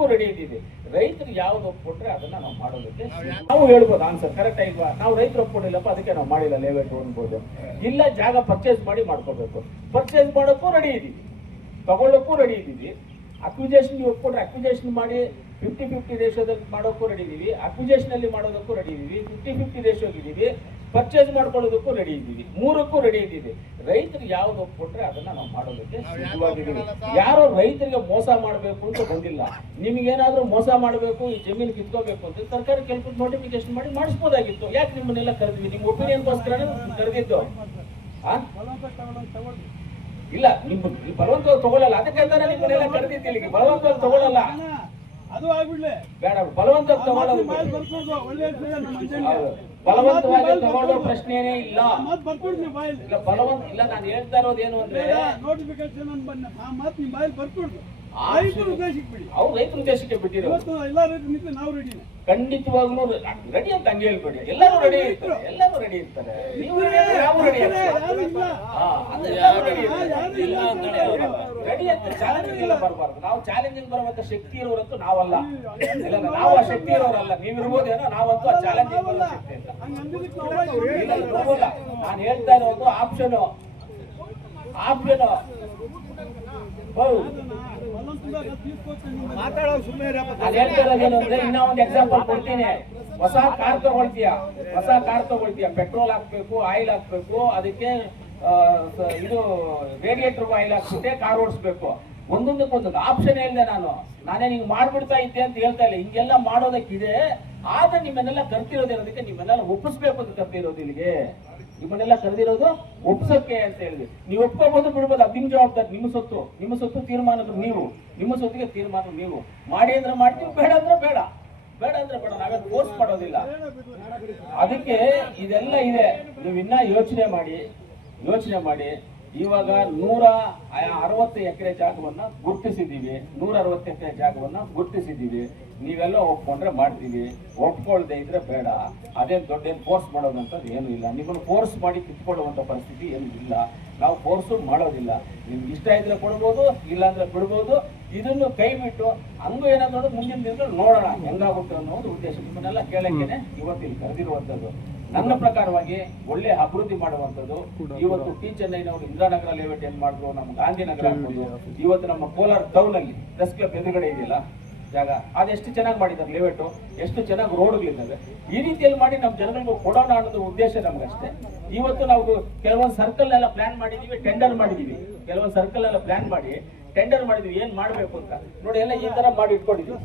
ಮಾಡೋದಕ್ಕೂ ರೆಡಿ ಇದ್ದೀವಿ. ರೈತರಿಗೆ ಯಾವ್ದು ಒಪ್ಪಿಕೊಟ್ರೆ ಅದನ್ನ ನಾವು ಮಾಡೋದಕ್ಕೆ ನಾವು ಹೇಳ್ಬೋದು ಆನ್ಸರ್ ಕರೆಕ್ಟ್ ಆಗಿಲ್ವಾ. ನಾವು ರೈತರು ಒಪ್ಕೊಂಡಿಲ್ಲಪ್ಪ ಅದಕ್ಕೆ ನಾವು ಮಾಡಿಲ್ಲ ಲೇಔಟ್ ಅನ್ಬೋದು. ಇಲ್ಲ ಜಾಗ ಪರ್ಚೇಸ್ ಮಾಡಿ ಮಾಡ್ಕೋಬೇಕು, ಪರ್ಚೇಸ್ ಮಾಡೋಕ್ಕೂ ರೆಡಿ ಇದ್ದೀವಿ, ತಗೊಳ್ಳೋಕ್ಕೂ ರೆಡಿ ಇದ್ದೀವಿ. ಅಕ್ವಿಜೇಷನ್ ನೀವು ಒಪ್ಕೊಂಡ್ರೆ ಅಕ್ವಿಜೇಷನ್ ಮಾಡಿ 50-50 ರೇಷಿಯೋದಲ್ಲಿ ಮಾಡೋಕ್ಕೂ ರೆಡಿ ಇದ್ದೀವಿ, ಅಕ್ವಿಜೇಷನ್ ಅಲ್ಲಿ ಮಾಡೋದಕ್ಕೂ ರೆಡಿ ಇದ್ದೀವಿ, 50-50 ರೇಷಿಯೋಗಿದ್ದೀವಿ, ಪರ್ಚೇಸ್ ಮಾಡ್ಕೊಳ್ಳೋದಕ್ಕೂ ರೆಡಿ ಇದ್ದೀವಿ, ಮೂರಕ್ಕೂ ರೆಡಿ ಇದ್ದೀವಿ. ರೈತರಿಗೆ ಯಾವ್ದು ಒಪ್ಪಿಕೊಟ್ರೆ ಅದನ್ನ ನಾವು ಮಾಡೋದಕ್ಕೆ ಸಿದ್ಧವಾಗಿದ್ದೀವಿ. ಯಾರೋ ರೈತರಿಗೆ ಮೋಸ ಮಾಡಬೇಕು ಅಂತ ಬಂದಿಲ್ಲ. ನಿಮ್ಗೇನಾದ್ರೂ ಮೋಸ ಮಾಡಬೇಕು, ಈ ಜಮೀನು ಕಿತ್ಕೋಬೇಕು ಅಂತ ಸರ್ಕಾರಿ ಕೆಲಸದ ನೋಟಿಫಿಕೇಶನ್ ಮಾಡಿ ಮಾಡಿಸ್ಬೋದಾಗಿತ್ತು. ಯಾಕೆ ನಿಮ್ಮನ್ನೆಲ್ಲ ಕರೆದ್ವಿ? ನಿಮ್ಮ ಒಪಿನಿಯನ್ಗೋಸ್ಕರ ಕರೆದಿದ್ದು. ಇಲ್ಲ, ನಿಮ್ಮ ಬಲವಂತವಾಗಿ ತಗೊಳ್ಳಲ್ಲ, ಅದಕ್ಕೆ ಅಂತಾನೆ ನಿಮ್ಮನ್ನೆಲ್ಲ ಕರೆದಿದ್ದು ಇಲ್ಲಿಗೆ. ಬಲವಂತವಾಗಿ ತಗೊಳ್ಳಲ್ಲ, ಅದು ಆಗ್ಬಿಡ್ಲೆ ಬೇಡ. ಬಲವಂತವಾಗಿ ತಗೊಳ್ಳೋದು, ಬಲವಂತವಾಗಿ ತಗೊಳ್ಳೋ ಪ್ರಶ್ನೆನೇ ಇಲ್ಲ. ಇಲ್ಲ ಬಲವಂತ ಇಲ್ಲ. ನಾನು ಹೇಳ್ತಾ ಇರೋದು ಏನು ಅಂದ್ರೆ ನೋಟಿಫಿಕೇಶನ್ ಅವ್ರು ರೈತರ ಉದ್ದೇಶಕ್ಕೆ ಬಿಟ್ಟಿರೋ ನಾವು ರೆಡಿ, ಖಂಡಿತವಾಗ್ಲೂ ರೆಡಿ ಅಂತ ಹಂಗೆ ಹೇಳ್ಬೇಡಿ. ಎಲ್ಲರೂ ರೆಡಿ ಇರ್ತಾರೆ, ಎಲ್ಲರೂ ರೆಡಿ ಇರ್ತಾರೆ. ನೀವು ನಾವು ರೆಡಿ ರೆಡಿ ಅಂತ ಚಾಲೆಂಜಿಂಗ್ ಎಲ್ಲ ಬರಬಾರ್ದು. ನಾವು ಚಾಲೆಂಜಿಂಗ್ ಬರುವಂತ ಶಕ್ತಿ ಇರೋರಂತೂ ನಾವಲ್ಲ. ಇಲ್ಲ, ನಾವು ಆ ಶಕ್ತಿ ಇರೋರಲ್ಲ. ನೀವಿರ್ಬೋದೇನೋ, ನಾವಂತೂ ಆ ಚಾಲೆಂಜಿಂಗ್ ಬರೋ ಶಕ್ತಿ ಇಲ್ಲ. ನಾನು ಹೇಳ್ತಾ ಇರೋದು ಆಪ್ಷನ್ ಇನ್ನ ಒಂದು ಎಕ್ಸಾಂಪಲ್ ಕೊಡ್ತೀನಿ. ಹೊಸ ಕಾರ್ ತಗೊಳ್ತೀಯ, ಪೆಟ್ರೋಲ್ ಹಾಕ್ಬೇಕು, ಆಯಿಲ್ ಹಾಕ್ಬೇಕು, ಅದಕ್ಕೆ ಇದು ರೇಡಿಯೇಟರ್ ಆಯಿಲ್ ಹಾಕ್ಬಿಟ್ಟೆ ಕಾರ್ ಓಡಿಸ್ಬೇಕು. ಒಂದೊಂದಕ್ಕೊಂದೊಂದು ಆಪ್ಷನ್ ಹೇಳಿದೆ. ನಾನೇ ಹಿಂಗ್ ಮಾಡ್ಬಿಡ್ತಾ ಇದ್ದೆ ಅಂತ ಹೇಳ್ತಾ ಇಲ್ಲ. ಹಿಂಗೆಲ್ಲ ಮಾಡೋದಕ್ಕಿದೆ. ಆದ್ರೆ ನಿಮ್ಮನ್ನೆಲ್ಲ ಕರ್ತಿರೋದಿರೋದಕ್ಕೆ, ನಿಮ್ಮನ್ನೆಲ್ಲ ಒಪ್ಪಿಸ್ಬೇಕು ಅಂತ ಕರ್ತಿರೋದು ಇಲ್ಲಿಗೆ. ನಿಮ್ಮನ್ನೆಲ್ಲ ಕರೆದಿರೋದು ಒಪ್ಸಕ್ಕೆ ಅಂತ ಹೇಳಿದ್ವಿ. ನೀವು ಒಪ್ಕೋಬಹುದು ಬಿಡ್ಬೋದು, ಅದು ನಿಮ್ ಜವಾಬ್ದಾರಿ. ನಿಮ್ಮ ಸೊತ್ತು ತೀರ್ಮಾನಗಳು ನೀವು, ನಿಮ್ಮ ಸೊತ್ತಿಗೆ ತೀರ್ಮಾನ ನೀವು. ಮಾಡಿ ಅಂದ್ರೆ ಮಾಡ್ತೀವಿ, ಬೇಡ ಅಂದ್ರೆ ಬೇಡ, ಬೇಡ ಅಂದ್ರೆ ಬೇಡ. ನಾವೇನು ಫೋರ್ಸ್ ಮಾಡೋದಿಲ್ಲ. ಅದಕ್ಕೆ ಇದೆಲ್ಲ ಇದೆ. ನೀವು ಇನ್ನ ಯೋಚನೆ ಮಾಡಿ. ಇವಾಗ 160 ಎಕರೆ ಜಾಗವನ್ನ ಗುರುತಿಸಿದ್ದೀವಿ. 160 ಎಕರೆ ಜಾಗವನ್ನ ಗುರುತಿಸಿದ್ದೀವಿ. ನೀವೆಲ್ಲ ಒಪ್ಕೊಂಡ್ರೆ ಮಾಡ್ತೀವಿ, ಒಪ್ಕೊಳ್ದೆ ಇದ್ರೆ ಬೇಡ. ಅದೇನು ದೊಡ್ಡ ಫೋರ್ಸ್ ಮಾಡೋದಂಥದ್ದು ಏನು ಇಲ್ಲ. ನಿಮ್ಮನ್ನು ಫೋರ್ಸ್ ಮಾಡಿ ಕಿತ್ಕೊಳ್ಳುವಂಥ ಪರಿಸ್ಥಿತಿ ಏನು ಇಲ್ಲ. ನಾವು ಫೋರ್ಸು ಮಾಡೋದಿಲ್ಲ. ನಿಮ್ಗೆ ಇಷ್ಟ ಇದ್ರೆ ಕೊಡ್ಬೋದು, ಇಲ್ಲಾಂದ್ರೆ ಬಿಡ್ಬೋದು. ಇದನ್ನು ಕೈ ಬಿಟ್ಟು ಹಂಗೂ ಏನಾದ್ರು ಮುಂದಿನ ದಿನಗಳು ನೋಡೋಣ ಹೆಂಗಾಗುತ್ತೆ ಅನ್ನೋದು ಉದ್ದೇಶ. ನಿಮ್ಮನ್ನೆಲ್ಲ ಕೇಳಕ್ಕೇನೆ ಇವತ್ತಿಲ್ಲಿ ಕರೆದಿರುವಂಥದ್ದು. ನನ್ನ ಪ್ರಕಾರವಾಗಿ ಒಳ್ಳೆ ಅಭಿವೃದ್ಧಿ ಮಾಡುವಂಥದ್ದು. ಇವತ್ತು ಟಿ ಚೆನ್ನೈನವರು ಇಂದಿರಾನಗರ ಲೇಔಟ್ ಏನ್ ಮಾಡಿದ್ರು, ನಮ್ಮ ಗಾಂಧಿನಗರ ಆಗ್ಬೋದು, ಇವತ್ತು ನಮ್ಮ ಕೋಲಾರ ಟೌನ್ ಅಲ್ಲಿ ಪ್ರೆಸ್ ಕ್ಲಬ್ ಎದುರುಗಡೆ ಇದೆಯಲ್ಲ ಜಾಗ, ಅದೆಷ್ಟು ಚೆನ್ನಾಗಿ ಮಾಡಿದ್ದಾರೆ ಲೇಔಟ್, ಎಷ್ಟು ಚೆನ್ನಾಗಿ ರೋಡ್ಗಳಿದ್ದಾವೆ. ಈ ರೀತಿಯಲ್ಲಿ ಮಾಡಿ ನಮ್ಮ ಜನಗಳಿಗೆ ಕೊಡೋಣ ಅನ್ನೋದು ಉದ್ದೇಶ ನಮ್ಗಷ್ಟೇ. ಇವತ್ತು ನಾವು ಕೆಲವೊಂದು ಸರ್ಕಲ್ ಎಲ್ಲ ಪ್ಲಾನ್ ಮಾಡಿದೀವಿ, ಟೆಂಡರ್ ಮಾಡಿದೀವಿ. ಕೆಲವೊಂದು ಸರ್ಕಲ್ ಎಲ್ಲ ಪ್ಲಾನ್ ಮಾಡಿ ಟೆಂಡರ್ ಮಾಡಿದೀವಿ ಏನ್ ಮಾಡ್ಬೇಕು ಅಂತ ನೋಡಿ. ಎಲ್ಲ ಈ ತರ ಮಾಡಿ ಇಟ್ಕೊಂಡಿದೀವಿ.